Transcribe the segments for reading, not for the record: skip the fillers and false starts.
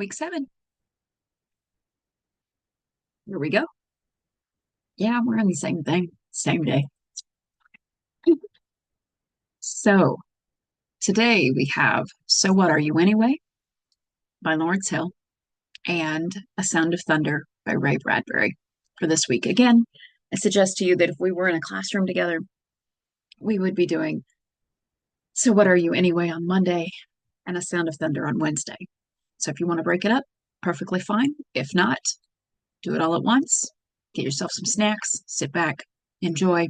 Week 7. Here we go. Yeah, we're on the same thing, same day. So today we have So What Are You Anyway by Lawrence Hill and A Sound of Thunder by Ray Bradbury for this week. Again, I suggest to you that if we were in a classroom together, we would be doing So What Are You Anyway on Monday and A Sound of Thunder on Wednesday. So if you want to break it up, perfectly fine. If not, do it all at once. Get yourself some snacks, sit back, enjoy,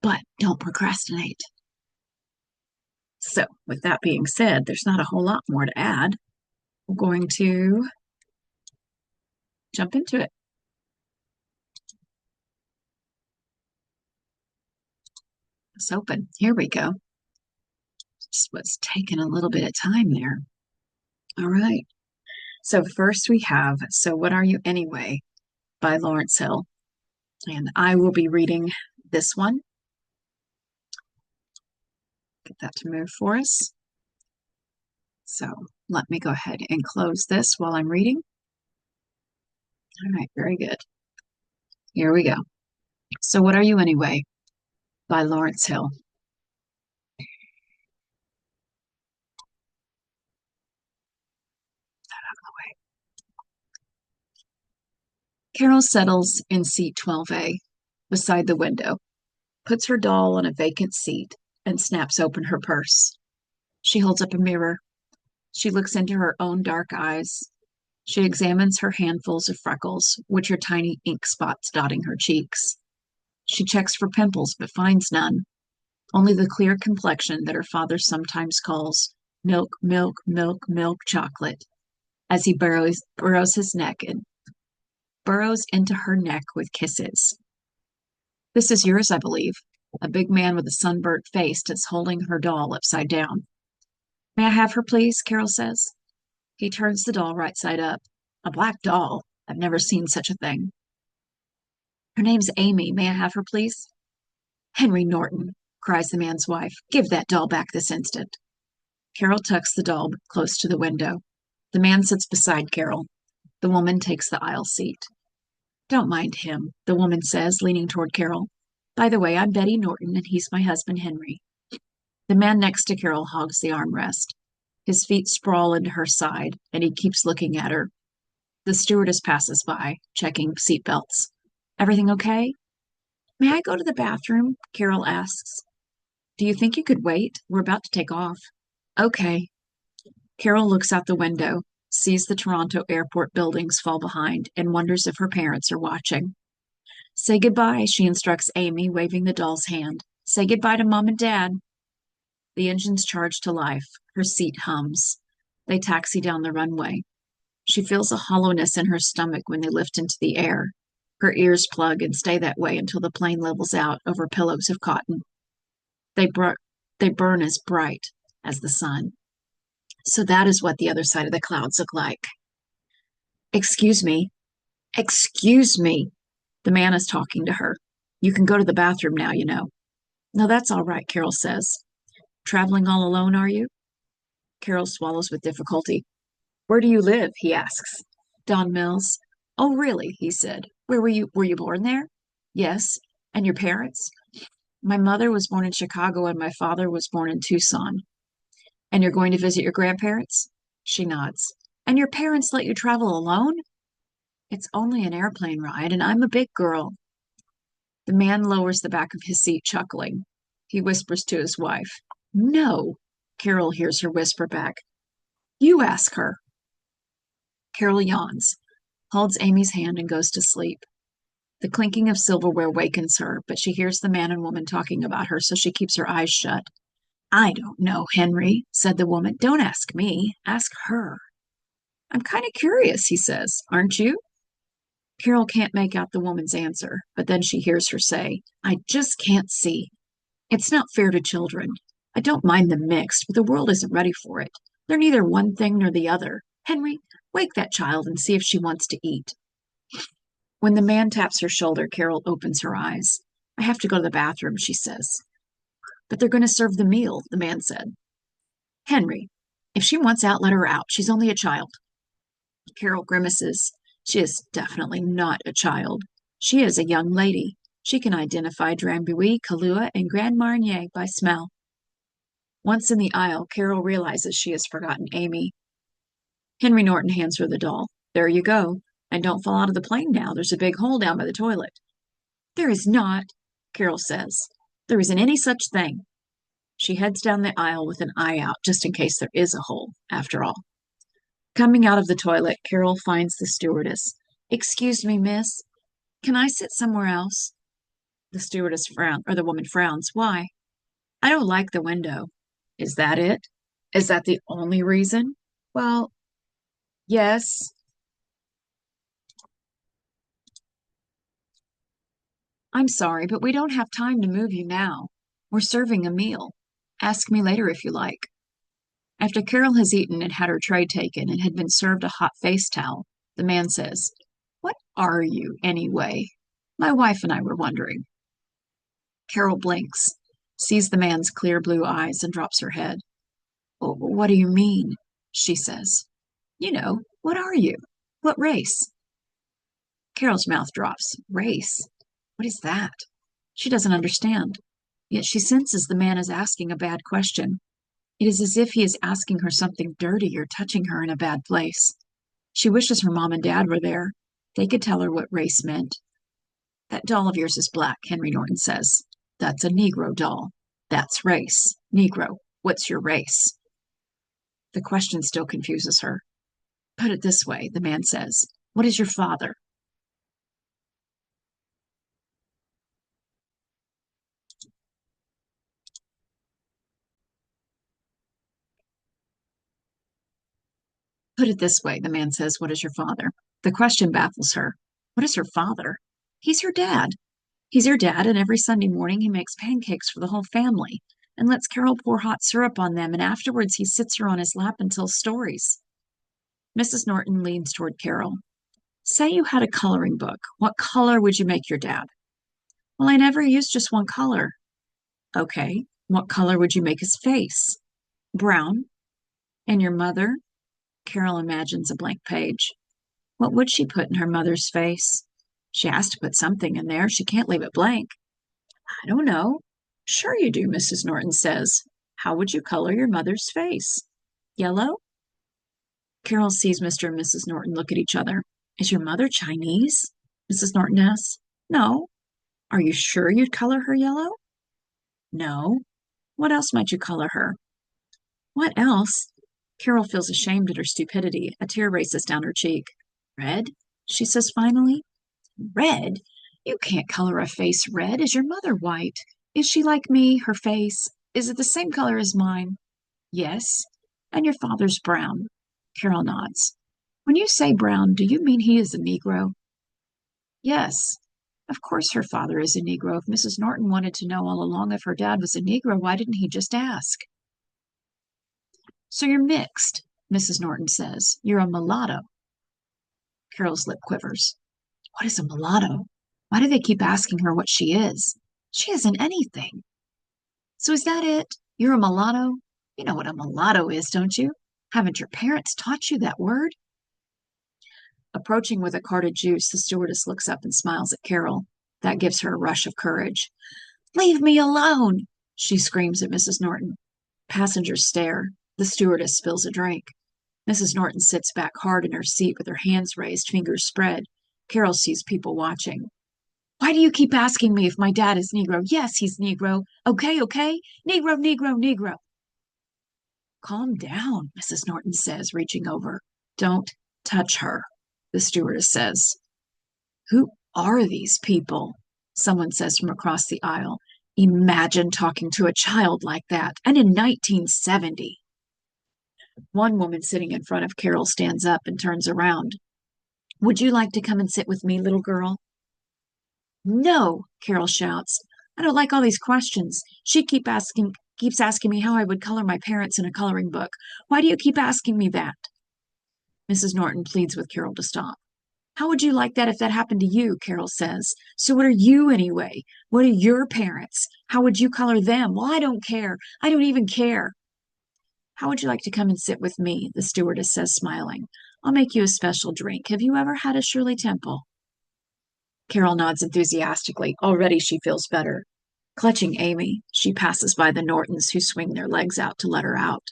but don't procrastinate. So, with that being said, there's not a whole lot more to add. We're going to jump into it. Let's open. Here we go. This was taking a little bit of time there. All right. So, first we have So What Are You Anyway by Lawrence Hill. And I will be reading this one. Get that to move for us. So, let me go ahead and close this while I'm reading. All right, very good. Here we go. So What Are You Anyway by Lawrence Hill. Carol settles in seat 12A beside the window, puts her doll on a vacant seat, and snaps open her purse. She holds up a mirror. She looks into her own dark eyes. She examines her handfuls of freckles, which are tiny ink spots dotting her cheeks. She checks for pimples but finds none, only the clear complexion that her father sometimes calls milk, milk, milk, milk chocolate, as he burrows his neck and burrows into her neck with kisses. This is yours, I believe. A big man with a sunburnt face is holding her doll upside down. May I have her, please? Carol says. He turns the doll right side up. A black doll. I've never seen such a thing. Her name's Amy. May I have her, please? Henry Norton, cries the man's wife. Give that doll back this instant. Carol tucks the doll close to the window. The man sits beside Carol. The woman takes the aisle seat. Don't mind him, the woman says, leaning toward Carol. By the way, I'm Betty Norton, and he's my husband, Henry. The man next to Carol hogs the armrest. His feet sprawl into her side, and he keeps looking at her. The stewardess passes by, checking seatbelts. Everything okay? May I go to the bathroom? Carol asks. Do you think you could wait? We're about to take off. Okay. Carol looks out the window, sees the Toronto airport buildings fall behind, and wonders if her parents are watching. Say goodbye, she instructs Amy, waving the doll's hand. Say goodbye to Mom and Dad. The engines charge to life. Her seat hums. They taxi down the runway. She feels a hollowness in her stomach when they lift into the air. Her ears plug and stay that way until the plane levels out over pillows of cotton. They burn as bright as the sun. So that is what the other side of the clouds look like. Excuse me. Excuse me. The man is talking to her. You can go to the bathroom now, you know. No, that's all right, Carol says. Traveling all alone, are you? Carol swallows with difficulty. Where do you live? He asks. Don Mills. Oh, really? He said. Where were you born there? Yes. And your parents? My mother was born in Chicago and my father was born in Tucson. And you're going to visit your grandparents? She nods. And your parents let you travel alone? It's only an airplane ride, and I'm a big girl. The man lowers the back of his seat, chuckling. He whispers to his wife. No. Carol hears her whisper back. You ask her. Carol yawns, holds Amy's hand, and goes to sleep. The clinking of silverware wakens her, but she hears the man and woman talking about her, so she keeps her eyes shut. I don't know, Henry, said the woman. Don't ask me. Ask her. I'm kind of curious, he says. Aren't you? Carol can't make out the woman's answer, but then she hears her say, I just can't see. It's not fair to children. I don't mind them mixed, but the world isn't ready for it. They're neither one thing nor the other. Henry, wake that child and see if she wants to eat. When the man taps her shoulder, Carol opens her eyes. I have to go to the bathroom, she says. But they're going to serve the meal, the man said. Henry, If she wants out, let her out. She's only a child. Carol grimaces. She is definitely not a child. She is a young lady. She can identify Drambuie, Kahlua, and Grand Marnier by smell. Once in the aisle, Carol realizes she has forgotten Amy. Henry Norton hands her the doll. There you go. And don't fall out of the plane now. There's a big hole down by the toilet. There is not, Carol says. There isn't any such thing. She heads down the aisle with an eye out, just in case there is a hole, after all. Coming out of the toilet, Carol finds the stewardess. Excuse me, miss. Can I sit somewhere else? The stewardess frowns, or the woman frowns. Why? I don't like the window. Is that it? Is that the only reason? Well, yes. I'm sorry, but we don't have time to move you now. We're serving a meal. Ask me later if you like. After Carol has eaten and had her tray taken and had been served a hot face towel, the man says, What are you, anyway? My wife and I were wondering. Carol blinks, sees the man's clear blue eyes, and drops her head. What do you mean? She says. You know, what are you? What race? Carol's mouth drops. Race? What is that? She doesn't understand. Yet she senses the man is asking a bad question. It is as if he is asking her something dirty or touching her in a bad place. She wishes her mom and dad were there. They could tell her what race meant. That doll of yours is black, Henry Norton says. That's a Negro doll. That's race. Negro. What's your race? The question still confuses her. Put it this way, the man says. What is your father? Put it this way, the man says. What is your father? The question baffles her. What is her father? He's her dad. He's your dad, and every Sunday morning he makes pancakes for the whole family and lets Carol pour hot syrup on them, and afterwards he sits her on his lap and tells stories. Mrs. Norton leans toward Carol. Say you had a coloring book. What color would you make your dad? Well, I never used just one color. Okay. What color would you make his face? Brown. And your mother? Carol imagines a blank page. What would she put in her mother's face? She has to put something in there. She can't leave it blank. I don't know. Sure you do, Mrs. Norton says. How would you color your mother's face? Yellow? Carol sees Mr. and Mrs. Norton look at each other. Is your mother Chinese? Mrs. Norton asks. No. Are you sure you'd color her yellow? No. What else might you color her? What else? Carol feels ashamed at her stupidity. A tear races down her cheek. Red? She says finally. Red? You can't color a face red. Is your mother white? Is she like me, her face? Is it the same color as mine? Yes. And your father's brown. Carol nods. When you say brown, do you mean he is a Negro? Yes. Of course her father is a Negro. If Mrs. Norton wanted to know all along if her dad was a Negro, why didn't he just ask? So you're mixed, Mrs. Norton says. You're a mulatto. Carol's lip quivers. What is a mulatto? Why do they keep asking her what she is? She isn't anything. So is that it? You're a mulatto? You know what a mulatto is, don't you? Haven't your parents taught you that word? Approaching with a cart of juice, the stewardess looks up and smiles at Carol. That gives her a rush of courage. Leave me alone, she screams at Mrs. Norton. Passengers stare. The stewardess spills a drink. Mrs. Norton sits back hard in her seat with her hands raised, fingers spread. Carol sees people watching. Why do you keep asking me if my dad is Negro? Yes, he's Negro. Okay, okay? Negro, Negro, Negro. Calm down, Mrs. Norton says, reaching over. Don't touch her, the stewardess says. Who are these people? Someone says from across the aisle. Imagine talking to a child like that, and in 1970. One woman sitting in front of Carol stands up and turns around. Would you like to come and sit with me, little girl? No, Carol shouts. I don't like all these questions. She keeps asking me how I would color my parents in a coloring book. Why do you keep asking me that? Mrs. Norton pleads with Carol to stop. How would you like that if that happened to you? Carol says. So what are you anyway? What are your parents? How would you color them? Well, I don't care. I don't even care. How would you like to come and sit with me? The stewardess says, smiling. I'll make you a special drink. Have you ever had a Shirley Temple? Carol nods enthusiastically. Already she feels better. Clutching Amy, she passes by the Nortons who swing their legs out to let her out.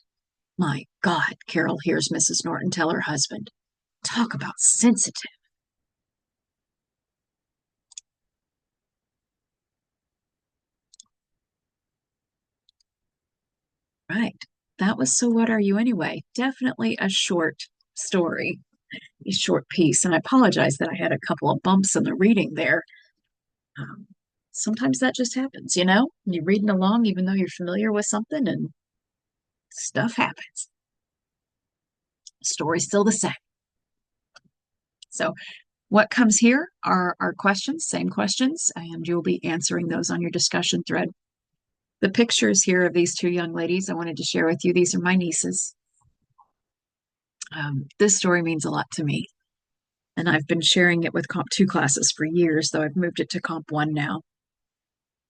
My God, Carol hears Mrs. Norton tell her husband. Talk about sensitive. Right. That was So What Are You Anyway? Definitely a short story, a short piece. And I apologize that I had a couple of bumps in the reading there. Um, Sometimes that just happens, you know? You're reading along even though you're familiar with something and stuff happens. Story's still the same. So, what comes here are our questions, same questions, and you'll be answering those on your discussion thread. The pictures here of these two young ladies I wanted to share with you. These are my nieces. This story means a lot to me, and I've been sharing it with Comp 2 classes for years, though I've moved it to Comp 1 now.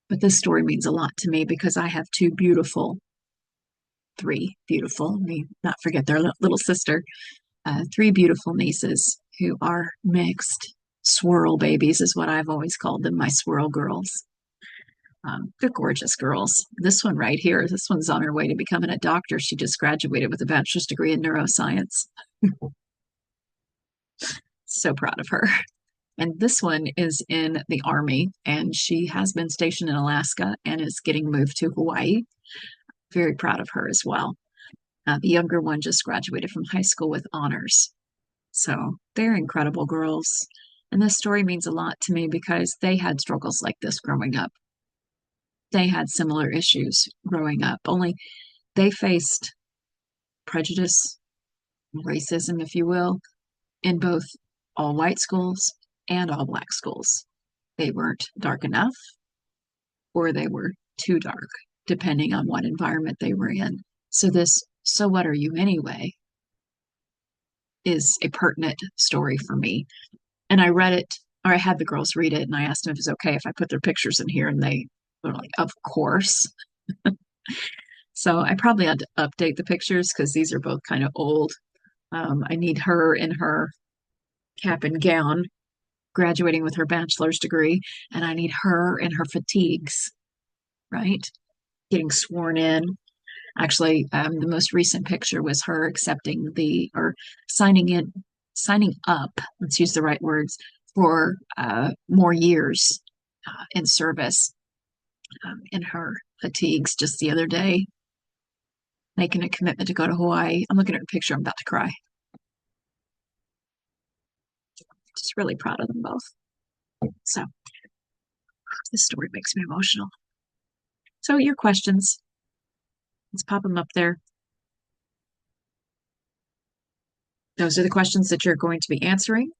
But this story means a lot to me because I have three beautiful, me not forget their little sister, three beautiful nieces who are mixed swirl babies, is what I've always called them, my swirl girls. They're gorgeous girls. This one right here, this one's on her way to becoming a doctor. She just graduated with a bachelor's degree in neuroscience. So proud of her. And this one is in the Army, and she has been stationed in Alaska and is getting moved to Hawaii. Very proud of her as well. The younger one just graduated from high school with honors. So they're incredible girls. And this story means a lot to me because they had struggles like this growing up. They had similar issues growing up, only they faced prejudice, racism, if you will, in both all white schools and all black schools. They weren't dark enough or they were too dark, depending on what environment they were in. So, this So What Are You Anyway is a pertinent story for me. And I read it, or I had the girls read it, and I asked them if it was okay if I put their pictures in here, and they were like, of course. So I probably had to update the pictures because these are both kind of old. I need her in her cap and gown, graduating with her bachelor's degree, and I need her in her fatigues, right? Getting sworn in. Actually, the most recent picture was her accepting or signing in, signing up, let's use the right words, for more years in service in her fatigues just the other day, making a commitment to go to Hawaii. I'm looking at her picture, I'm about to cry. Just really proud of them both. So this story makes me emotional. So your questions, let's pop them up there. Those are the questions that you're going to be answering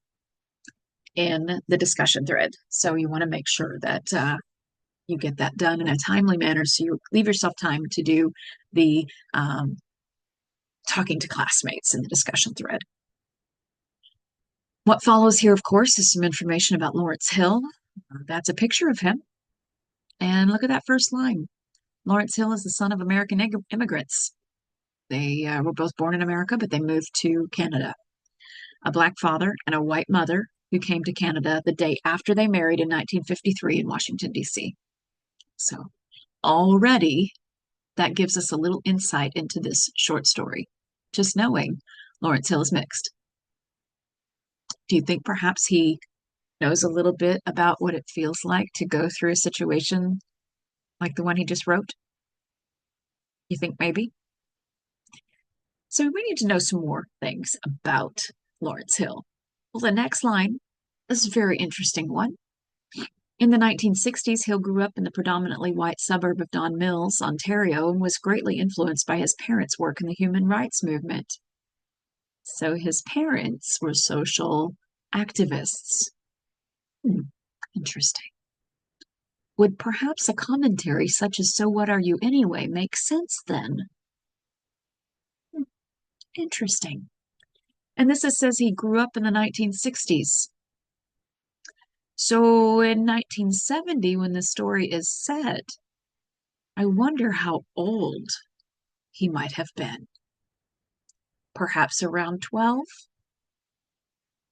in the discussion thread. So you want to make sure that you get that done in a timely manner so you leave yourself time to do the talking to classmates in the discussion thread. What follows here, of course, is some information about Lawrence Hill. That's a picture of him. And look at that first line. Lawrence Hill is the son of American immigrants. They were both born in America, but they moved to Canada. A black father and a white mother who came to Canada the day after they married in 1953 in Washington, D.C. So already that gives us a little insight into this short story, just knowing Lawrence Hill is mixed. Do you think perhaps he knows a little bit about what it feels like to go through a situation like the one he just wrote? You think maybe? So we need to know some more things about Lawrence Hill. Well, the next line is a very interesting one. In the 1960s, Hill grew up in the predominantly white suburb of Don Mills, Ontario, and was greatly influenced by his parents' work in the human rights movement. So his parents were social activists. Interesting. Would perhaps a commentary such as So What Are You Anyway make sense then? Interesting. And this says he grew up in the 1960s. So in 1970, when the story is set, I wonder how old he might have been. perhaps around 12,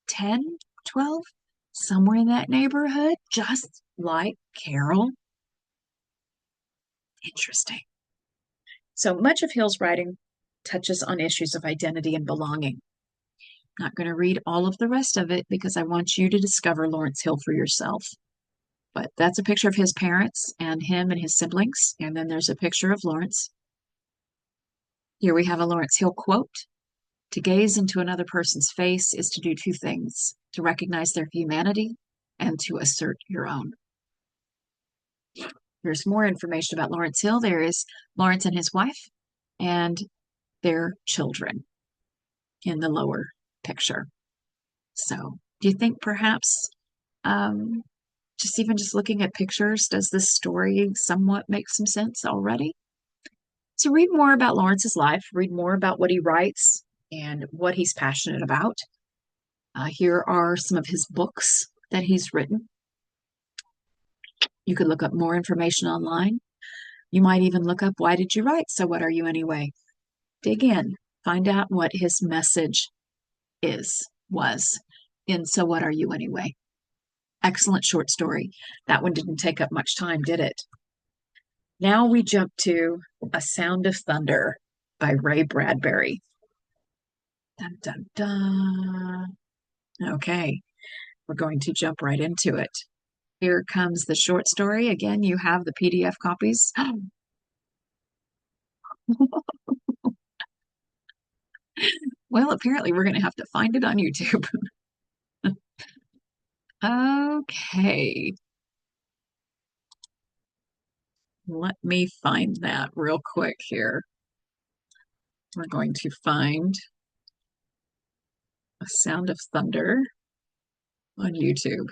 10, 12, somewhere in that neighborhood, just like Carol. Interesting. So much of Hill's writing touches on issues of identity and belonging. Not going to read all of the rest of it because I want you to discover Lawrence Hill for yourself. But that's a picture of his parents and him and his siblings. And then there's a picture of Lawrence. Here we have a Lawrence Hill quote. To gaze into another person's face is to do two things, to recognize their humanity and to assert your own. There's more information about Lawrence Hill. There is Lawrence and his wife and their children in the lower picture. So do you think perhaps just looking at pictures, does this story somewhat make some sense already? So read more about Lawrence's life, read more about what he writes and what he's passionate about. Here are some of his books that he's written. You could look up more information online. You might even look up, why did you write So What Are You Anyway? Dig in, find out what his message was in So What Are You Anyway? Excellent short story. That one didn't take up much time, did it? Now we jump to A Sound of Thunder by Ray Bradbury. Dun, dun, dun. Okay, we're going to jump right into it. Here comes the short story. Again, you have the PDF copies. Well, apparently we're going to have to find it on YouTube. Okay. Let me find that real quick here. We're going to find A Sound of Thunder on YouTube.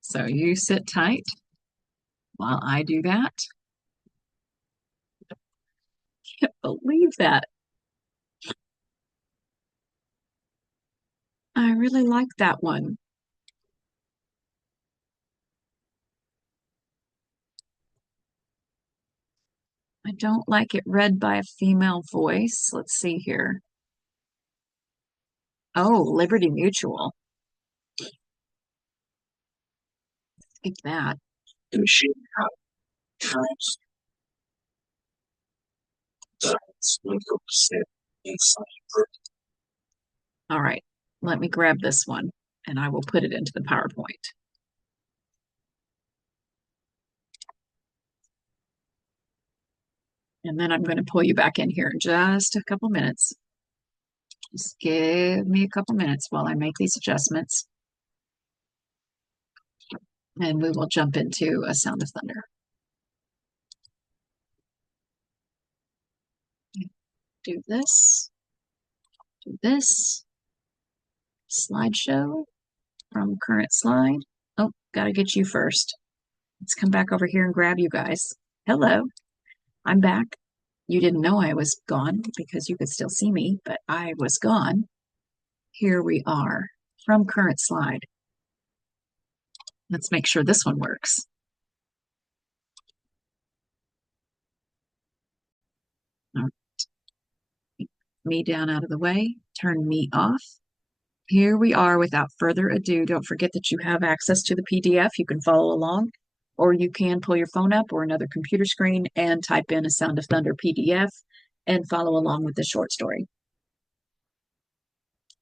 So you sit tight while I do that. Can't believe that. I really like that one. I don't like it read by a female voice. Let's see here. Oh, Liberty Mutual. Skip that. All right, let me grab this one and I will put it into the PowerPoint. And then I'm going to pull you back in here in just a couple minutes. Just give me a couple minutes while I make these adjustments. And we will jump into A Sound of Thunder. Do this. Do this. Slideshow from current slide. Oh, gotta get you first. Let's come back over here and grab you guys. Hello, I'm back. You didn't know I was gone because you could still see me, but I was gone. Here we are from current slide. Let's make sure this one works. All right. Me down out of the way, turn me off. Here we are. Without further ado, don't forget that you have access to the PDF. You can follow along, or you can pull your phone up or another computer screen and type in A Sound of Thunder PDF and follow along with the short story.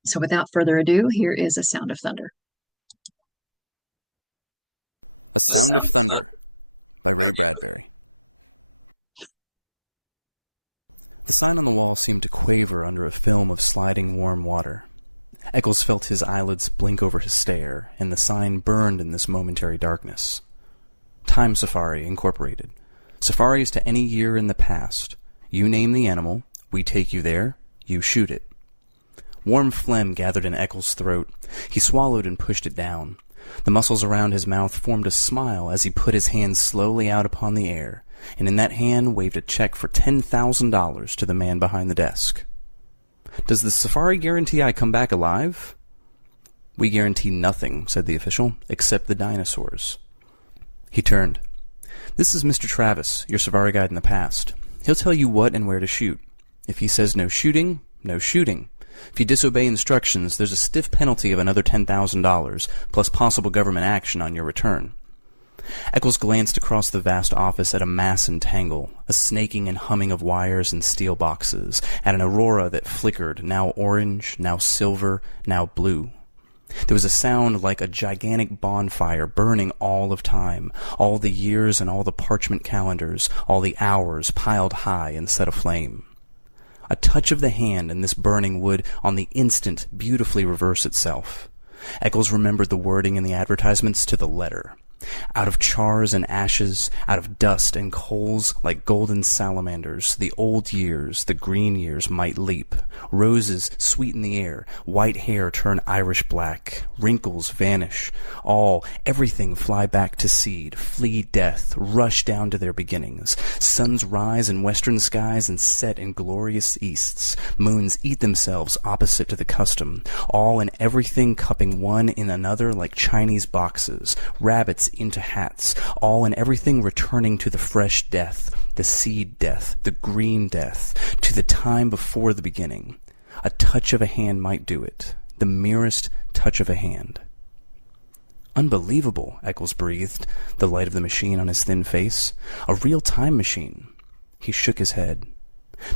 So without further ado, here is A Sound of Thunder. A Sound of Thunder by Ray Bradbury. The sign on the wall seemed to quaver under a film of sliding warm water. Eccles felt his eyelids blink over his stare, and the sign burned in this momentary darkness. Time Safari, Incorporated. Safaris to any year in the past. You name the animal, we take you there, you shoot it. Warm phlegm gathered in Eccles' throat. He swallowed and pushed it down. The muscles around his mouth formed a smile as he put his hand slowly out upon the air, and in that hand waved a check for $10,000 to the man behind the desk. Does the safari guarantee I come back alive? We guarantee nothing, said the official, except the dinosaurs. He turned. This is Mr. Travis, your safari guide in the past. He'll tell you what and where to shoot. If he says no shooting, no shooting. If you disobey instructions, there's a stiff penalty of another $10,000, plus possible government action on your return. Eccles glanced across the vast office at a mass and tangle, a snaking and humming of wires and steel boxes, at an aurora that flickered, now orange, now silver, now blue. There was a sound like a gigantic bonfire burning all of time, all the years and all the parchment calendars, all the hours piled high and set aflame. A touch of the hand and this burning would, on the instant, beautifully reverse itself. Eccles remembered the wording in the advertisements to the letter. Out of chars and ashes, out of dust and coals, like golden salamanders, the old years, the green years might leap. Roses sweeten the air, white hair turn Irish black, wrinkles vanish, everything fly back to seed, flee death, rush down to their beginnings. Suns rise in western skies and set in glorious easts. Moons eat themselves opposite to the custom, all and everything cupping one in another like Chinese boxes, rabbits into hats, all and everything returning to the fresh death, the seed death, the green death, to the time before the beginning. A touch of a hand might do it, the merest touch of a hand. Unbelievable, Eccles breathed, the light of the machine on his thin face. A real time machine. He shook his head.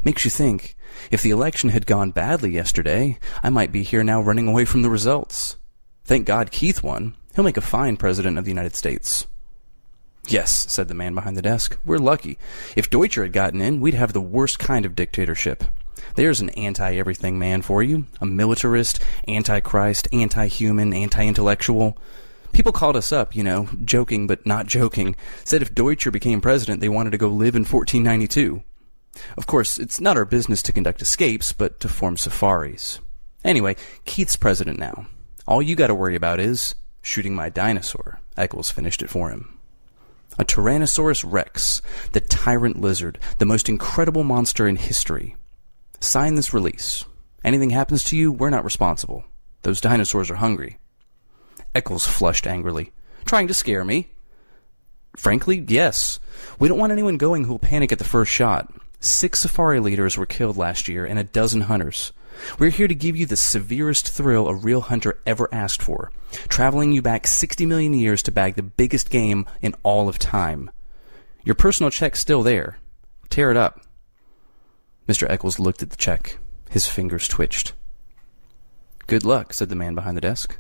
Makes you think, if the election had gone badly yesterday, I might be here now running away from the results. Thank God Keith won. He'll make a fine president of the United States. Yes, said the man behind the desk. We're lucky. If Deutscher had gotten in, we'd have the worst kind of dictatorship. There's an anti-everything man for you. A militarist, anti-Christ, anti-human, anti-intellectual. People called us up, joking but not joking. Said if Deutscher became president, they wanted to go live in 1492. Of course, it's not our business to conduct escapes, but to form safaris. Anyway, Keith's president now. All you gotta worry about is shooting my dinosaur. Eccles finished it for him. A Tyrannosaurus Rex, the tyrant lizard, the most incredible monster in history. Sign this release. Anything happens to you, we're not responsible. Those dinosaurs are hungry. Eccles flushed angrily. Trying to scare me? Frankly, yes. We don't want anyone going who will panic at the first shot. 6 safari leaders were killed last year and 12 hunters. We're here to give you the severest thrill a real hunter ever asked for, traveling you back 60 million years to bag the biggest game in all of time. Your personal check's still there. Tear it up. Mr. Eccles looked at the check. His fingers twitched. Good luck, said the man behind the desk.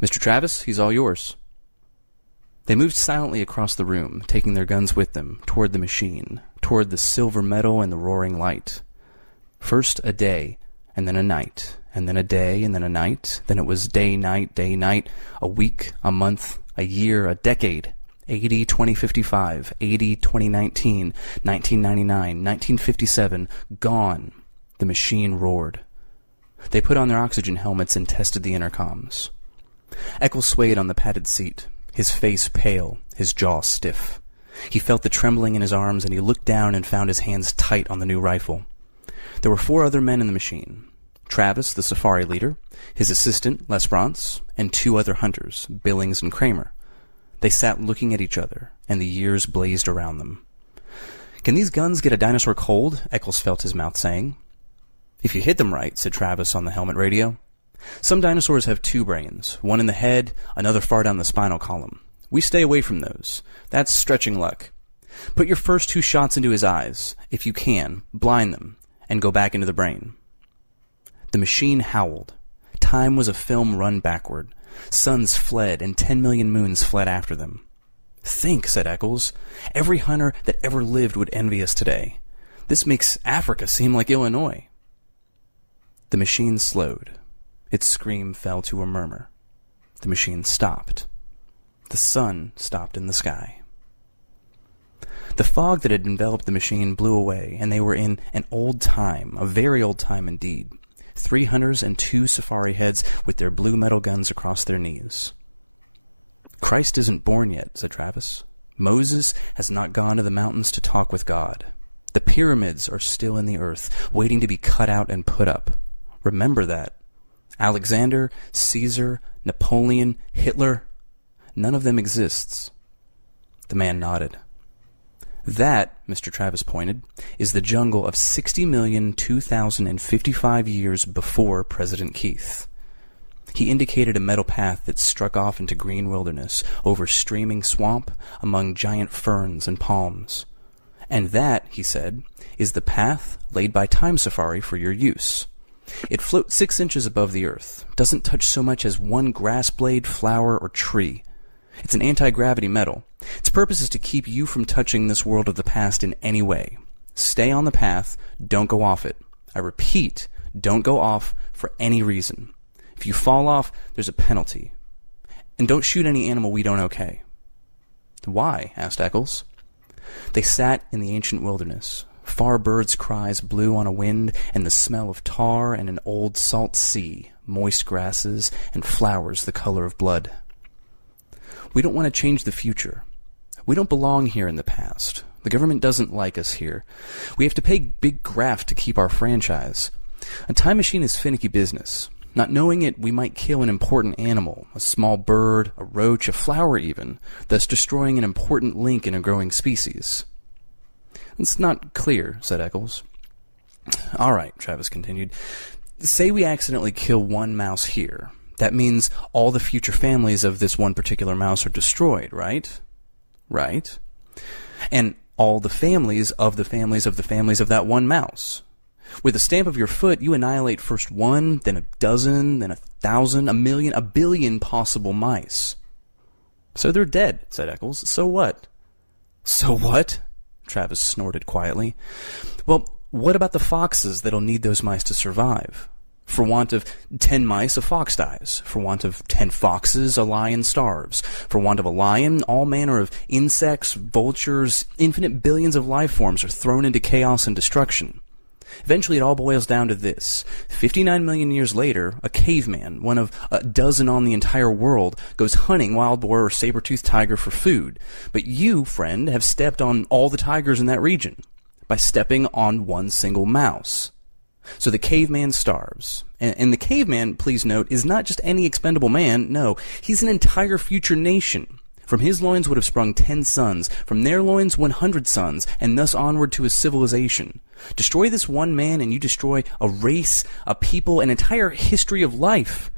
Mr. Travis, he's all yours. They moved silently across the room, taking their guns with them, toward the machine, toward the silver metal and the roaring light. First a day, and then a night, and then a day, and then a night. Then it was day, night, a week, a month, a year, a decade. 80, 2055, 80, 2019, 1999, 1957, gone. The machine roared. They put on their oxygen helmets and tested the intercoms. Eccles swayed on the padded seat, his face pale, his jaw stiff. He felt the trembling in his arms, and he looked down and found his hands tight on the new rifle. There were 4 other men in the machine. Travis, the safari leader, his assistant, Lesperance, and 2 other hunters, Billings and Kramer. They sat looking at each other, and the years blazed around them. Can these guns get a dinosaur cold? Eccles felt his mouth saying. If you hit them right, said Travis on the helmet radio. Some dinosaurs have 2 brains, one in the head, another far down the spinal column. We stay away from those. That's stretching luck. Put your first 2 shots into his eyes. If you can, blind them, and go back into the brain. The machine howled. Time was a film run backward. Suns fled, and 10 million moons fled after them. Think, said Eccles. Every hunter that ever lived would envy us today. This makes Africa seem like Illinois. The machine slowed. Its scream fell to a murmur. The machine stopped. The sun stopped in the sky. The fog that had enveloped the machine blew away, and they were in an old time, a very old time indeed. 3 hunters and 2 safari heads with their blue metal guns across their knees. Christ isn't born yet, said Travis. Moses has not gone to the mountains to talk with God. The pyramids are still in the earth, waiting to be cut out and put up. Remember that. Alexander, Caesar, Napoleon, Hitler, none of them exists. The man nodded. That, Mr. Travis pointed, is the jungle of 60,002,055 years before President Keith. He indicated a metal path that struck off into green wilderness, over streaming swamp, among giant ferns and palms. And that, he said, is the path laid by Time Safari for your use. It floats 6 inches above the earth, doesn't touch so much as one grass blade, flower, or tree. It's an anti-gravity metal. Its purpose is to keep you from touching this world of the past in any way. Stay on the path, don't go off it. I repeat, don't go off for any reason. If you fall off, there's a penalty. And don't shoot any animal we don't okay. Why? Asked Eccles. They sat in the ancient wilderness. Far birds' cries blew on a wind, and the smell of tar and an old salt sea, moist grasses, and flowers the color of blood. We don't want to change the future. We don't belong here in the past. The government doesn't like us here. We have to pay big graft to keep our franchise. A time machine is finicky business. Not knowing it, we might kill an important animal, a small bird, a roach, a flower even, thus destroying an important link in a growing species. It's not clear, said Eccles. All right, Travis continued. Say we accidentally kill one mouse here. That means all the future families of this one particular mouse are destroyed, right? Right. And all the families of the families of the families of that one mouse. With a stamp of your foot, you annihilate first one, then a dozen, then 1,000, 1,000,000, 1,billion possible mice. So they're dead, said Eccles. So what? So what? Travis snorted quietly. Well, what about the foxes that'll need those mice to survive? For want of 10 mice, a fox dies. For want of 10 foxes, a lion starves. For want of a lion, all manner of insects, vultures, infinite billions of life forms are thrown into chaos and destruction. Eventually, it all boils down to this. 59 million years later, a caveman, one of a dozen on the entire world, goes hunting wild boar or saber-toothed tiger for food. But you, friend, have stepped on all the tigers in that region by stepping on one single mouse. So the caveman starves. And the caveman, please note, is not just any expendable man. No, he's an entire future nation. From his loins would have sprung 10 sons, from their loins 100 sons, and thus onward to a civilization. Destroy this one man and you destroy a race, a people, an entire history of life.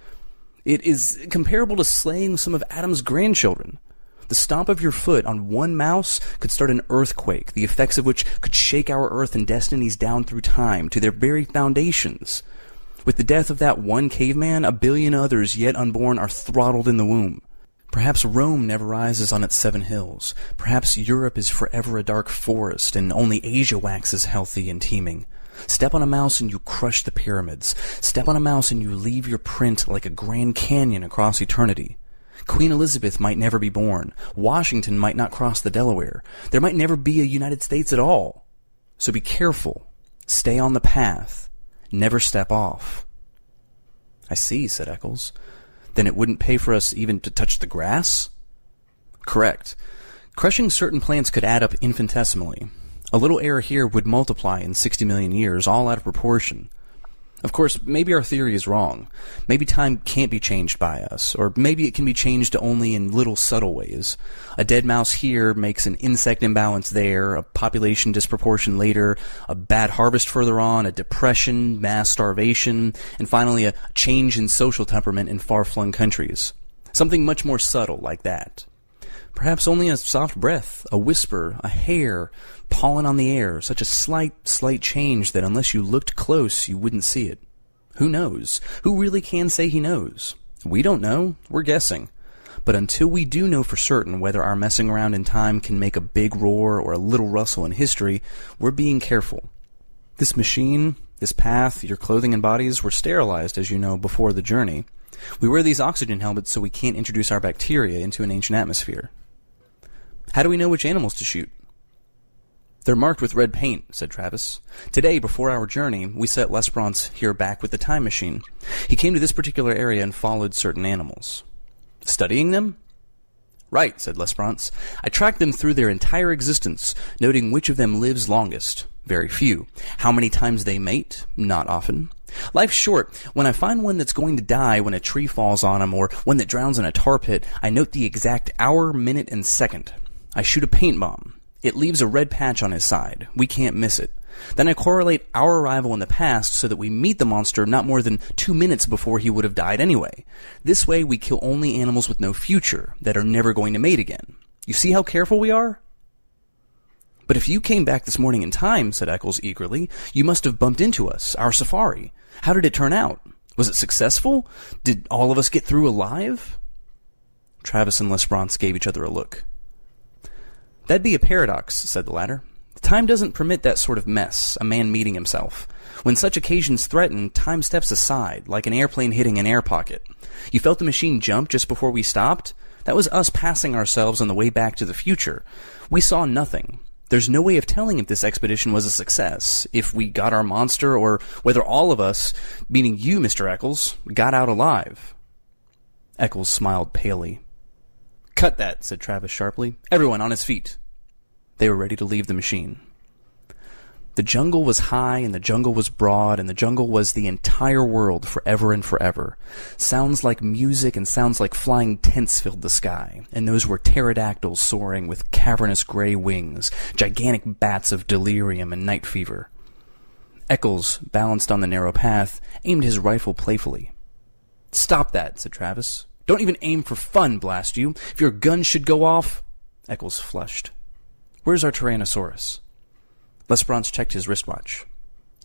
It is comparable to slaying some of Adam's grandchildren. The stomp of your foot on one mouse could start an earthquake, the effects of which could shake our earth and destinies down through time to their very foundations. With the death of that one caveman, 1 billion others yet unborn are throttled in the womb. Perhaps Rome never rises on its 7 hills. Perhaps Europe is forever a dark forest, and only Asia waxes healthy and teeming. Step on a mouse and you crush the pyramids. Step on a mouse and you leave your print like a Grand Canyon across eternity. Queen Elizabeth might never be born. Washington might not cross the Delaware. There might never be a United States at all. So be careful. Stay on the path. Never step off. I see, said Eccles. Then it wouldn't pay for us even to touch the grass? Correct. Crushing certain plants could add up infinitesimally. A little error here would multiply in 60 million years, all out of proportion. Of course, maybe our theory is wrong. Maybe time can't be changed by us, or maybe it can be changed only in little subtle ways. A dead mouse here makes an insect imbalance there, a population disproportion later, a bad harvest further on, a depression, mass starvation, and finally a change in social temperament in far-flung countries. Something much more subtle like that. Perhaps only a soft breath, a whisper, a hair, pollen on the air, such a slight change that unless you looked close, you wouldn't see it. Who knows? Who really can say he knows? We don't know. We're guessing. But until we do know for certain whether our messing around in time can make a big roar or a little rustle in history, we're being careful. This machine, this path, your clothing and bodies were sterilized, as you know, before the journey. We wear these oxygen helmets so we can't introduce our bacteria into an ancient atmosphere. How do we know which animals to shoot? They're marked with red paint, said Travis. Today, before our journey, we set Lesperance here back with the time machine. He came to this particular area and followed certain animals. Studying them? Right, said Lesperance. I tracked them through their entire existence, noting which of them lives longest. Very few. How many times they mate? Not often. Life's short. When I find one that's going to die when a tree falls on him, or one that drowns in a tar pit, I note the exact hour, minute, and second. I shoot a paint bomb. It leaves a red patch on his side. We can't miss it. Then I correlate our arrival in the past so that we meet the monster not more than 2 minutes before he would have died anyway. This way we kill only animals with no future, that are never going to mate again. You see how careful we are? But if you came back this morning in time, said Eccles eagerly, you must have bumped into us, our safari. How did it turn out? Was it successful? Did all of us get through alive? Travis and Lesperance gave each other a look. That'd be a paradox, said the latter. Time doesn't permit that sort of mess, a man meeting himself. When such occasions threaten, time steps aside, like an airplane hitting an air pocket. You felt the machine jump just before we stopped? That was us passing ourselves on the way back to the future. We saw nothing. There's no way of telling if this expedition was a success, if we got our monster, or whether all of us, meaning you, Mr. Eccles, got out alive. Eccles smiled palely. Cut that, said Travis sharply. Everyone on his feet. They were ready to leave the machine. The jungle was high, and the jungle was broad, and the jungle was the entire world forever and forever. Sounds like music and sounds like flying tents filled the sky, and those were pterodactyls soaring with cavernous gray wings, gigantic bats of delirium and night fever. Eccles, balanced on the narrow path, aimed his rifle playfully. Stop that, said Travis. Don't even aim for fun, blast you. If your gun should go off... Eccles flushed. Where's our Tyrannosaurus? Lesperance checked his wristwatch.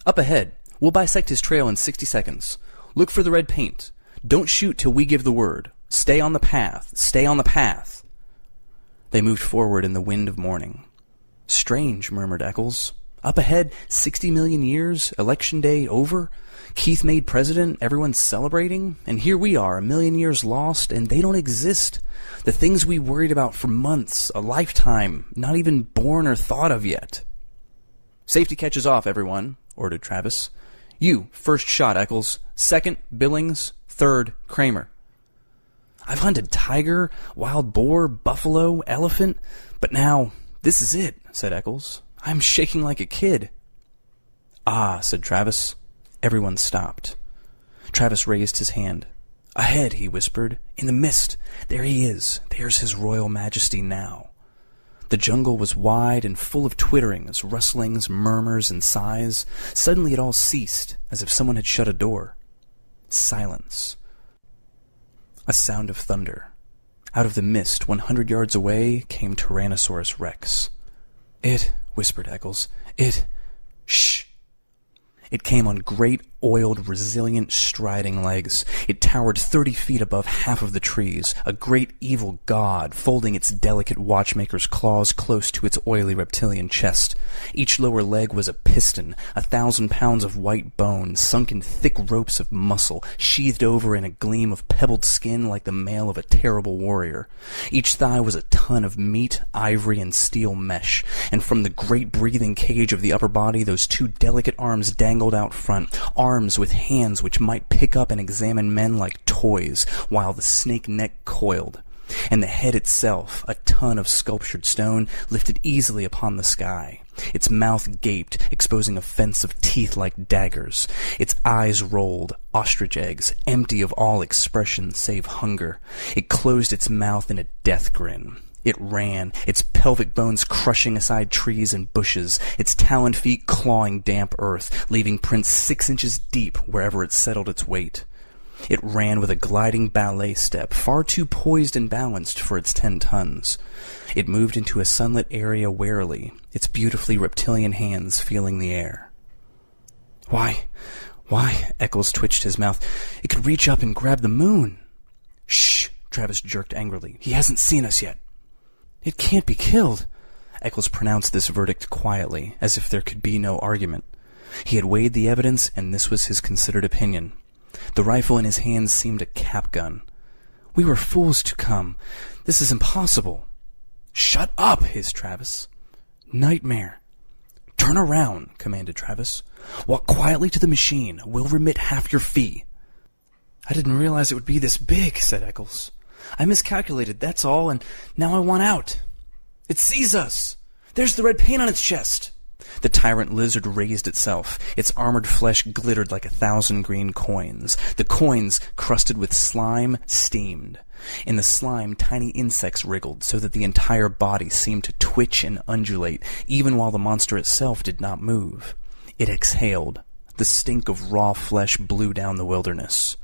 Up ahead. We'll bisect his trail in 60 seconds. Look for the red paint. Don't shoot till we give the word. Stay on the path. Stay on the path. They moved forward in the wind of morning. Strange, murmured Eccles. Up ahead, 60 million years, election day over, Keith made president, everyone's celebrating, and here we are, 1 million years lost, and they don't exist. The things we worried about for months, a lifetime, not even born or thought of yet. Safety catches off, everyone, ordered Travis. You, first shot, Eccles. Second, Billings. Third, Kramer. I've hunted tiger, wild boar, buffalo, elephant, but now, this is it, said Eccles. I'm shaking like a kid. Ah, said Travis. Everyone stopped. Travis raised his hand. Ahead, he whispered. In the mist. There he is. There's his royal majesty now. The jungle was wide and full of twitterings, rustlings, murmurs, and sighs. Suddenly it all ceased, as if someone had shut a door. Silence. A sound of thunder. Out of the mist, 100 yards away, came Tyrannosaurus Rex. It, whispered Eccles. Shh! It came on great, oiled, resilient, striding legs. It towered 30 feet above half of the trees, a great evil god, folding its delicate watchmaker's claws close to its oily reptilian chest. Each lower leg was a piston, 1,000 pounds of white bone, sunk in thick ropes of muscle, sheathed over in a gleam of pebbled skin like the mail of a terrible warrior. Each thigh was a ton of meat, ivory, and steel mesh, and from the great breathing cage of the upper body those two delicate arms dangled out front, arms with hands which might pick up and examine men like toys, while the snake neck coiled. And the head itself, a ton of sculptured stone, lifted easily upon the sky. Its mouth gaped, exposing a fence of teeth like daggers. Its eyes rolled, ostrich eggs, empty of all expression save hunger. It closed its mouth in a death grin. It ran, its pelvic bones crushing aside trees and bushes, its taloned feet clawing damp earth, leaving prints 6 inches deep wherever it settled its weight. It ran with a gliding ballet step, far too poised and balanced for its 10 tons. It moved into a sunlit area warily, its beautifully reptilian hands feeling the air. Why, Eccles twitched his mouth. It could reach up and grab the moon. Shh, Travis jerked angrily. He hasn't seen us yet. It can't be killed. Eccles pronounced this verdict quietly, as if there could be no argument. He had weighed the evidence, and this was his considered opinion. The rifle in his hands seemed a cap gun. We were fools to come. This is impossible. Shut up, hissed Travis. Nightmare. Turn around, commanded Travis. Walk quietly to the machine. We'll remit half your fee. I didn't realize it would be this big, said Eccles. I miscalculated, that's all, and now I want out. It sees us. There's the red paint on its chest. The tyrant lizard raised itself. Its armored flesh glittered like 1,000 green coins. The coins, crusted with slime, steamed. In the slime, tiny insects wriggled so that the entire body seemed to twitch and undulate, even while the monster itself did not move. It exhaled. The stink of raw flesh blew down the wilderness.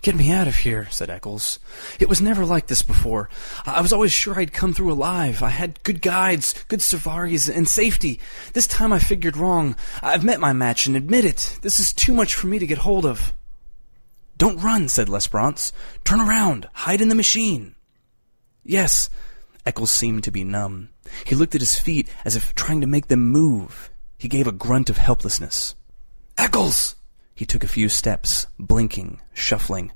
"Get me out of here," said Eccles. "It was never like this before. I was always sure I'd come through alive. I had good guides, good safaris, and safety. This time I figured wrong. I've met my match and admit it. This is too much for me to get hold of." "Don't run," said Lesperance. "Turn around. Hide in the machine." "Yes." Eccles seemed to be numb. He looked at his feet as if trying to make them move. He gave a grunt of helplessness. "Eccles!" He took a few steps, blinking, shuffling.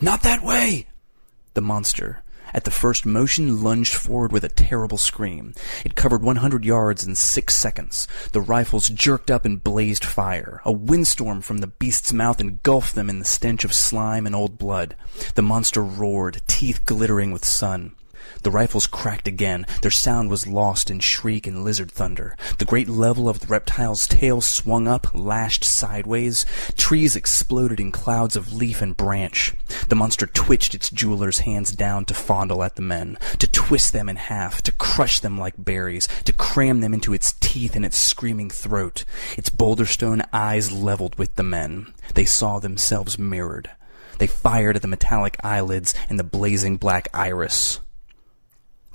"Not that way!" The monster, at the first motion, lunged forward with a terrible scream. It covered 100 yards in 6 seconds. The rifles jerked up and blazed fire. A windstorm from the beast's mouth engulfed them in the stench of slime and old blood. The monster roared, teeth glittering with sun. The rifles cracked again. Their sound was lost in shriek and lizard thunder. The great level of the reptile's tail swung up, lashed sideways. Trees exploded in clouds of leaf and branch. The monster twitched its jeweler's hands down to fondle at the men, to twist them in half, to crush them like berries, to cram them into its teeth and its screaming throat. Its boulder-stone eyes leveled with the men. They saw themselves mirrored. They fired at the metallic eyelids and the blazing black iris.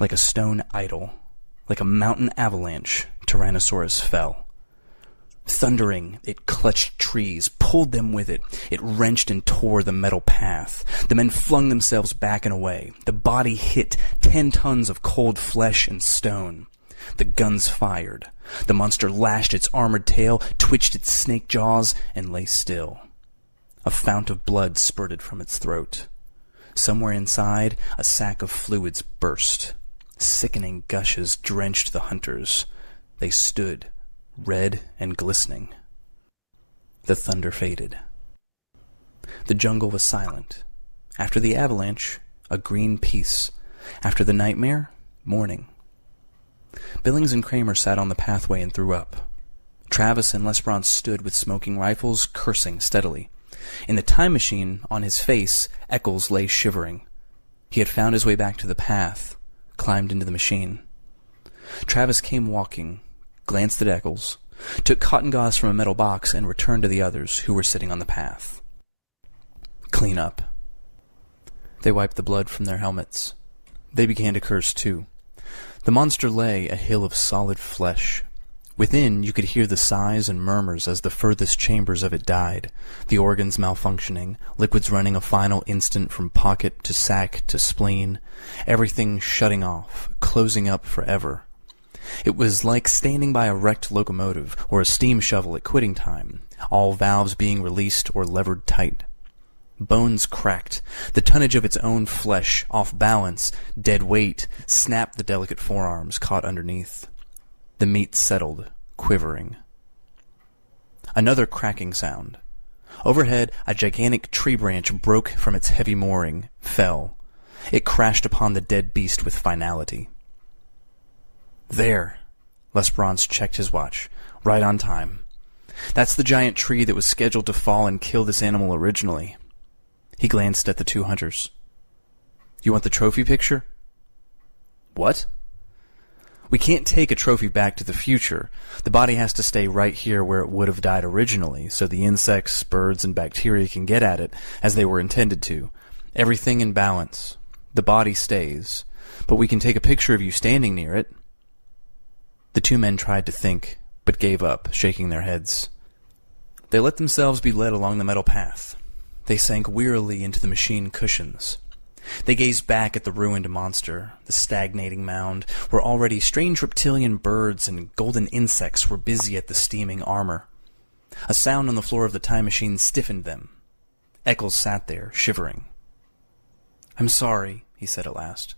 Like a stone idol, like a mountain avalanche, Tyrannosaurus fell. Thundering, it clutched trees, pulled them with it. It wrenched and tore the metal path. The men flung themselves back and away. The body hit 10 tons of cold flesh and stone. The guns fired. The monster lashed its armored tail, twitched its snake jaws, and lay still. A fount of blood spurted from its throat. Somewhere inside, a sack of fluids burst. Sickening gushes drenched the hunters. They stood, red and glistening. The thunder faded. The jungle was silent. After the avalanche, a green peace. After the nightmare, morning. Billings and Kramer sat on the pathway and threw up. Travis and Lesperance stood with smoking rifles, cursing steadily. In the time machine, on his face, Eccles lay shivering. He had found his way back to the path, climbed into the machine. Travis came walking, glanced at Eccles, took cotton gauze from a metal box, and returned to the others who were sitting on the path. "Clean up." They wiped the blood from their helmets. They began to curse too. The monster lay a hill of solid flesh. Within, you could hear the sighs and murmurs as the furthest chambers of it died, the organs malfunctioning, liquids running a final instant from pocket to sac to spleen, everything shutting off, closing up forever. It was like standing by a wrecked locomotive or a steam shovel at quitting time, all valves being released or levered tight. Bones cracked. The tonnage of its own flesh, off balance, dead weight, snapped the delicate forearms caught underneath. The meat settled, quivering. Another cracking sound. Overhead, a gigantic tree branch broke from its heavy mooring, fell. It crashed upon the dead beast with finality. "There." Lesperance checked his watch. "Right on time. That's the giant tree that was scheduled to fall and kill this animal originally." He glanced at the 2 hunters. "You want the trophy picture?" "What?" "We can't take a trophy back to the future. The body has to stay right here where it would have died originally, so the insects, birds, and bacteria can get at it as they were intended to. Everything in balance. The body stays, but we can take a picture of you standing near it." The 2 men tried to think, but gave up, shaking their heads. They let themselves be led along the metal path. They sank wearily into the machine cushions. They gazed back at the ruined monster, the stagnating mound, where already strange reptilian birds and golden insects were busy at the steaming armor. A sound on the floor of the time machine stiffened them. Eccles sat there, shivering. "I'm sorry," he said at last.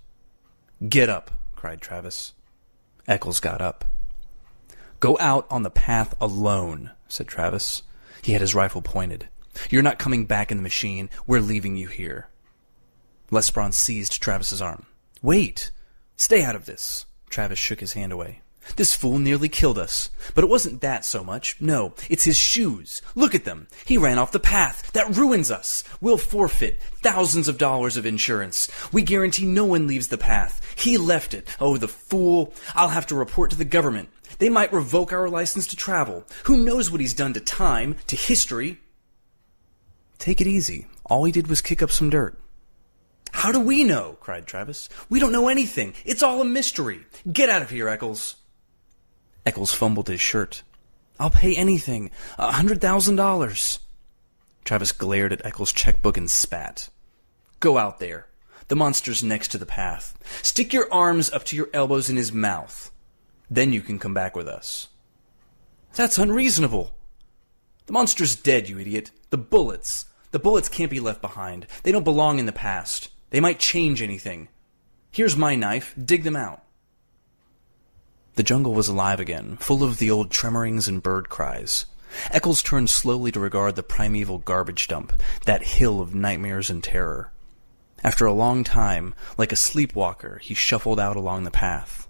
"Get up," cried Travis. Eccles got up. "Go out on the path alone," said Travis. He had his rifle pointed. "You're not coming back in the machine. We're leaving you here." Lesperance seized Travis's arm. "Wait! Stay out of this!" Travis shook his hand away. This fool nearly killed us. But it wasn't that so much. No, it's his shoes. Look at them. He ran off the path. That ruins us. We'll forfeit thousands of dollars of insurance. We guarantee no one leaves the path. He left it. Oh, the fool. I'll have to report to the government. They might revoke our license to travel. Who knows what he's done to time, to history? Take it easy. All he did was kick up some dirt. How do we know? Cried Travis. We don't know anything. It's all a mystery. Get out of here, Eccles. Eccles fumbled his shirt. I'll pay anything. $100,000. Travis glared at Eccles' checkbook and spat. Go out there. The monster's next to the path. Stick your arms up to your elbows in his mouth. Then you can come back with us. That's unreasonable. The monster's dead, you idiot. The bullets can't be left behind. They don't belong in the past. They might change anything. Here's my knife. Dig them out. The jungle was alive again, full of the old tremorings and bird cries. Eccles turned slowly to regard the primeval garbage dump, that hill of nightmares and terror. After a long time, like a sleepwalker, he shuffled out along the path.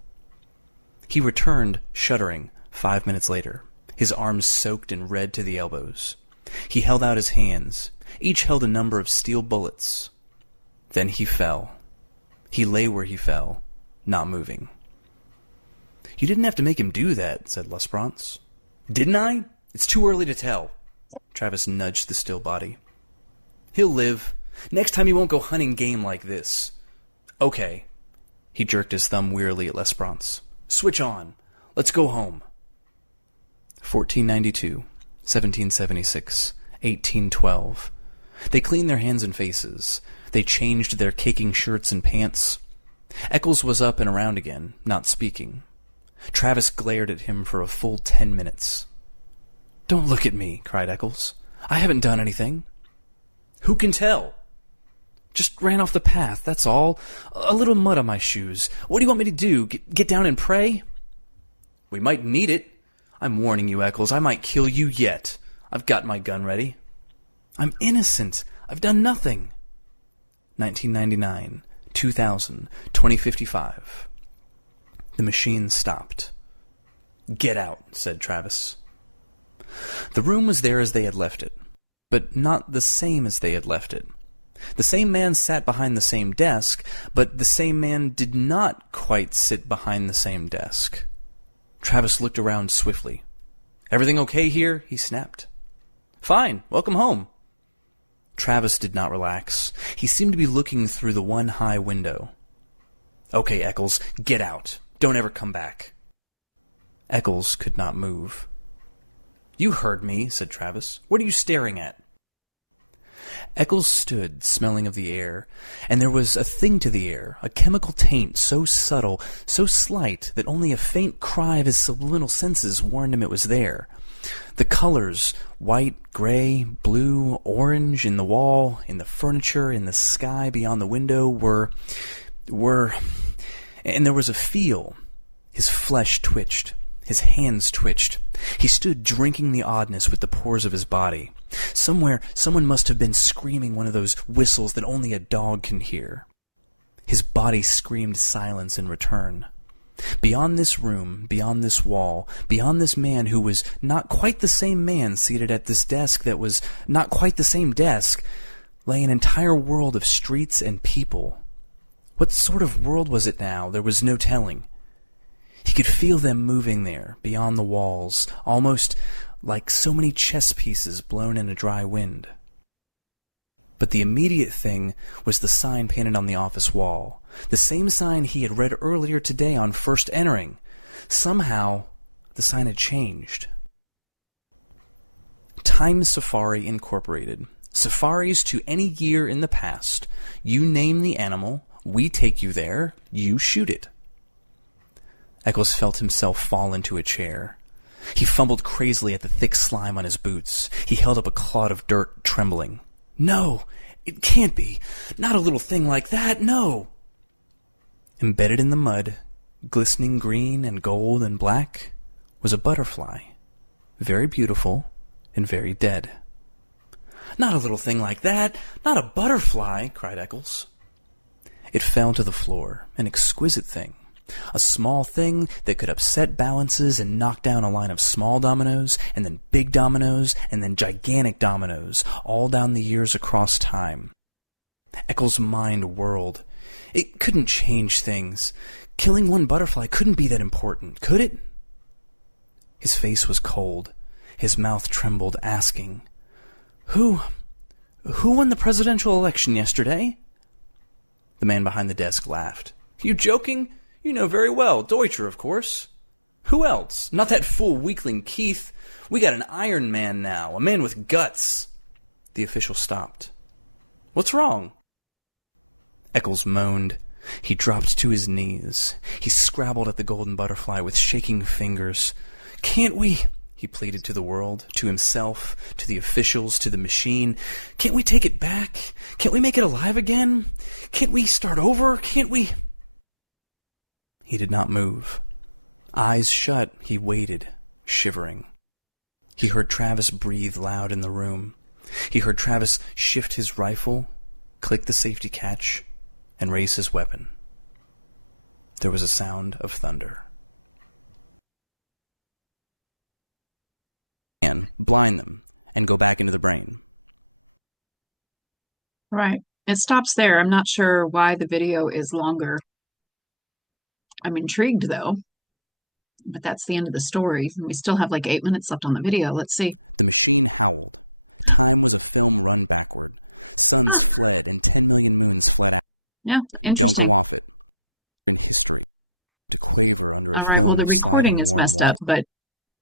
He returned, shuddering, 5 minutes later, his arms soaked and red to the elbows. He held out his hands. Each held a number of steel bullets. Then he fell. He lay where he fell, not moving. You didn't have to make him do that, said Lesperance. Didn't I? It's too early to tell. Travis nudged the still body. He'll live. Next time he won't go hunting game like this. Okay. He jerked his thumb wearily at Lesperance. Switch on. Let's go home. 1492, 1776, 1812. They cleaned their hands and faces. They changed their caking shirts and pants. Eccles was up and around again, not speaking. Travis glared at him for a full 10 minutes. Don't look at me, cried Eccles. I haven't done anything. Who can tell? Just ran off the path, that's all. A little mud on my shoes. What do you want me to do? Get down and pray? We might need it. I'm warning you, Eccles. I might kill you yet. I've got my gun ready. I'm innocent. I've done nothing. 1999, 2000, 2055. The machine stopped. Get out, said Travis. The room was there as they had left it, but not the same as they had left it. The same man sat behind the same desk, but the same man did not quite sit behind the same desk. Travis looked around swiftly. Everything okay here? He snapped. Fine. Welcome home. Travis did not relax. He seemed to be looking through the one high window. Okay, Eccles, get out. Don't ever come back. Eccles could not move. You heard me, said Travis. What are you staring at? Eccles stood, smelling of the air, and there was a thing to the air, a chemical taint so subtle, so slight, that only a faint cry of his subliminal senses warned him it was there. The colors, white, gray, blue, orange, in the wall, in the furniture, in the sky beyond the window were... And there was a feel. His flesh twitched. His hands twitched. He stood drinking the oddness with the pores of his body. Somewhere, someone must have been screaming one of those whistles that only a dog can hear. His body screamed silence in return. Beyond this room, beyond this wall, beyond this man who was not quite the same man seated at this desk that was not quite the same desk, lay an entire world of streets and people. What sort of world was it now? There was no telling. He could feel them moving there, beyond the walls, almost like so many chess pieces blown in a dry wind. But the immediate thing was the sign painted on the office wall, the same sign he had read earlier today on first entering. Somehow, the sign had changed. Time Safari Incorporated. Safaris to any year in the past. You name the animal, we take you there, you shoot it. Eccles felt himself fall into a chair. He fumbled crazily at the thick slime on his boots. He held up a clod of dirt, trembling. No, it can't be. Not a little thing like that, no. Embedded in the mud, glistening green and gold and black, was a butterfly, very beautiful and very dead. Not a little thing like that, not a butterfly, cried Eccles. It fell to the floor, an exquisite thing. A small thing that could upset balances and knock down a line of small dominoes, and then big dominoes, and then gigantic dominoes, all down the years across time. Eccles' mind whirled. It couldn't change things. Killing one butterfly couldn't be that important, could it? His face was cold. His mouth trembled, asking, Who won the presidential election yesterday? The man behind the desk laughed. You joking? You know very well. Deutscher, of course. Who else? Not that fool weakling Keith. We got an Iron Man now, a man with guts. The official stopped. What's wrong? Eccles moaned. He dropped to his knees. He scrabbled at the golden butterfly with shaking fingers. Can't we? He pleaded to the world, to himself, to the officials, to the machine. Can't we take it back? Can't we make it alive again? Can't we start over? Can't we? He did not move. Eyes shut, he waited, shivering. He heard Travis breathe loud in the room. He heard Travis shift his rifle, click the safety catch, and raise his weapon. There was a sound of thunder. And blind them and go back into the brain. Right. It stops there. I'm not sure why the video is longer. I'm intrigued, though. But that's the end of the story. We still have like 8 minutes left on the video. Let's see. The machine howled. Time was a film run backward. Suns fled and 10 million moons fled out. Yeah, interesting. Don't go off it. In history, to quaver under a All right, film well, the of sliding recording is warm messed water. up, but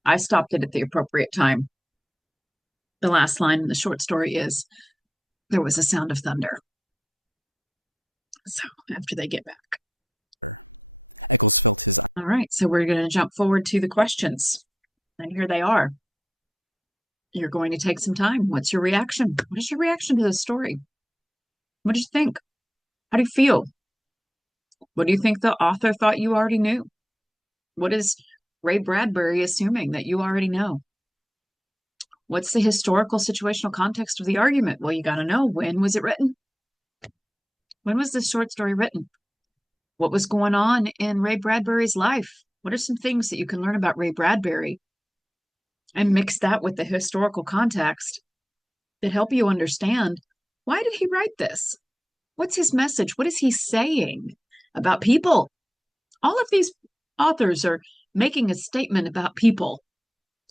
I stopped it at the appropriate time. The last line in the short story is, there was a sound of thunder. So, after they get back. Eccles felt his... All right, so we're going to jump forward to the questions. And here they are. You're going to take some time. What's your reaction? What is your reaction to this story? What did you think? How do you feel? What do you think the author thought you already knew? What is Ray Bradbury assuming that you already know? What's the historical situational context of the argument? Well, you got to know, when was it written? When was this short story written? What was going on in Ray Bradbury's life? What are some things that you can learn about Ray Bradbury and mix that with the historical context that help you understand, why did he write this? What's his message? What is he saying about people? All of these authors are making a statement about people,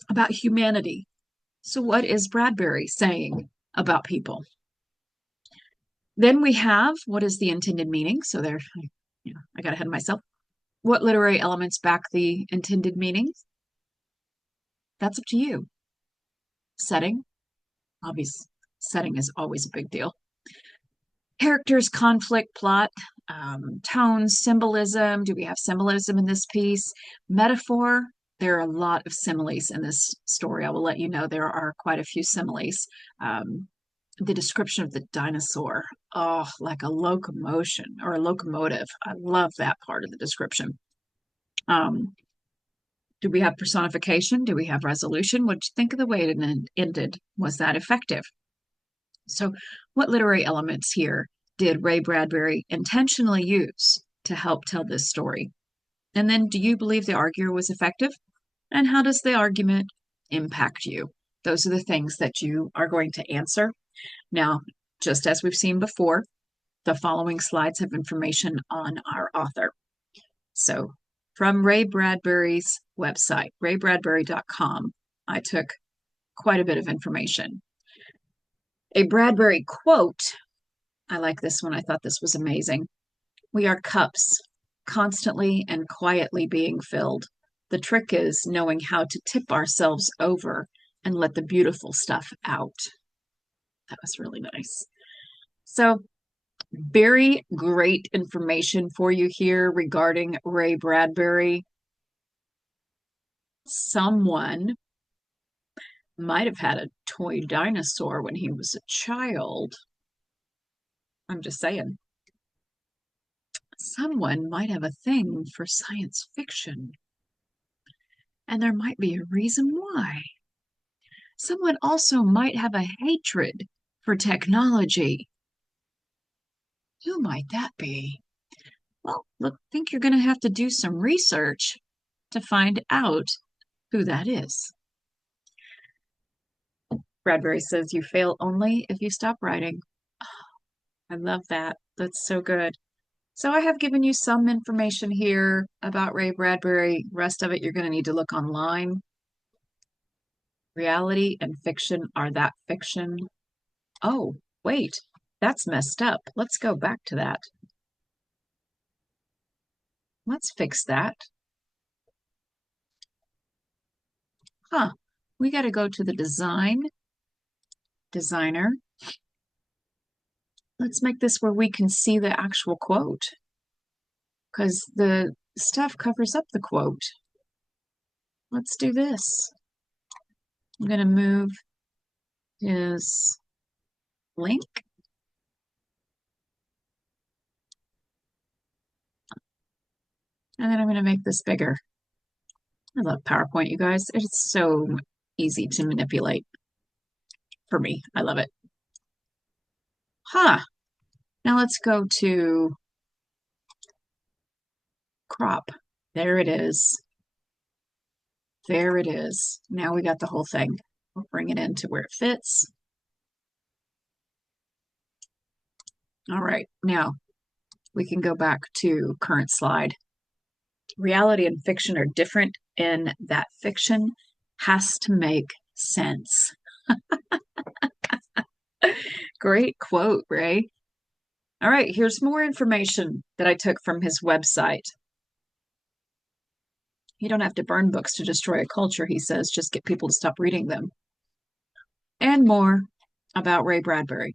about humanity. So what is Bradbury saying about people? Then we have, what is the intended meaning? So there, I got ahead of myself. What literary elements back the intended meanings? That's up to you. Setting, obvious. Setting is always a big deal. Characters, conflict, plot, tones, symbolism. Do we have symbolism in this piece? Metaphor. There are a lot of similes in this story. I will let you know there are quite a few similes. The description of the dinosaur, like a locomotion or a locomotive. I love that part of the description. Do we have personification? Do we have resolution? What did you think of the way it ended? Was that effective? So what literary elements here did Ray Bradbury intentionally use to help tell this story? And then, do you believe the arguer was effective? And how does the argument impact you? Those are the things that you are going to answer. Now, just as we've seen before, the following slides have information on our author. So, from Ray Bradbury's website, raybradbury.com, I took quite a bit of information. A Bradbury quote, I like this one. I thought this was amazing. We are cups, constantly and quietly being filled. The trick is knowing how to tip ourselves over and let the beautiful stuff out. That was really nice. So, very great information for you here regarding Ray Bradbury. Someone might have had a toy dinosaur when he was a child. I'm just saying. Someone might have a thing for science fiction. And there might be a reason why. Someone also might have a hatred for technology. Who might that be? Well, look, I think you're going to have to do some research to find out who that is. Bradbury says you fail only if you stop writing. I love that. That's so good. So I have given you some information here about Ray Bradbury. Rest of it you're going to need to look online. Reality and fiction are that fiction. Oh, wait, that's messed up. Let's go back to that. Let's fix that. Huh. We got to go to the designer. Let's make this where we can see the actual quote because the stuff covers up the quote. Let's do this. I'm going to move his link. And then I'm going to make this bigger. I love PowerPoint, you guys. It's so easy to manipulate for me. I love it. Huh. Now let's go to crop. There it is. There it is. Now we got the whole thing. We'll bring it into where it fits. All right, now we can go back to current slide. Reality and fiction are different in that fiction has to make sense. Great quote, Ray. All right, here's more information that I took from his website. You don't have to burn books to destroy a culture, he says, just get people to stop reading them. And more about Ray Bradbury.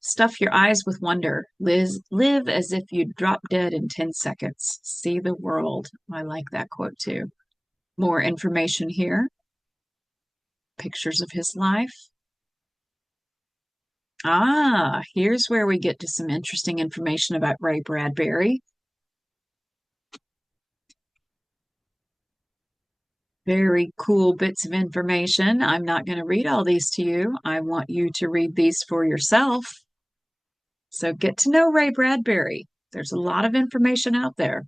Stuff your eyes with wonder. Live as if you'd drop dead in 10 seconds. See the world. I like that quote too. More information here. Pictures of his life. Ah, here's where we get to some interesting information about Ray Bradbury. Very cool bits of information. I'm not going to read all these to you. I want you to read these for yourself. So get to know Ray Bradbury. There's a lot of information out there.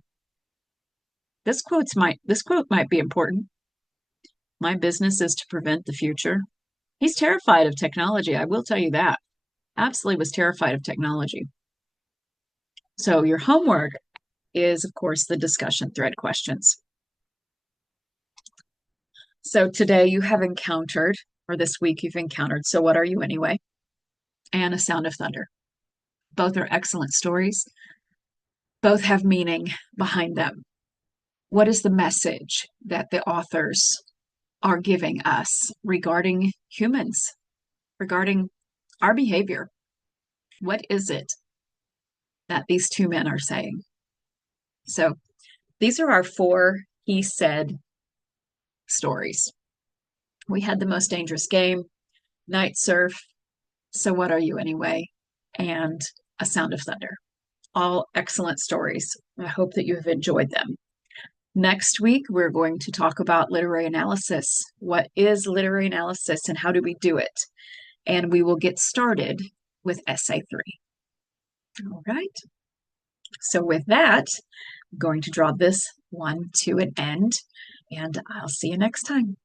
This quote might be important. My business is to prevent the future. He's terrified of technology, I will tell you that. Absolutely was terrified of technology. So your homework is, of course, the discussion thread questions. So today you have encountered, or this week you've encountered, So What Are You Anyway? And A Sound of Thunder. Both are excellent stories. Both have meaning behind them. What is the message that the authors are giving us regarding humans, regarding our behavior? What is it that these two men are saying? So these are our 4 he said stories. We had The Most Dangerous Game, Night Surf, So What Are You Anyway? And A Sound of Thunder. All excellent stories. I hope that you have enjoyed them. Next week, we're going to talk about literary analysis. What is literary analysis and how do we do it? And we will get started with Essay 3. All right. So with that, I'm going to draw this one to an end, and I'll see you next time.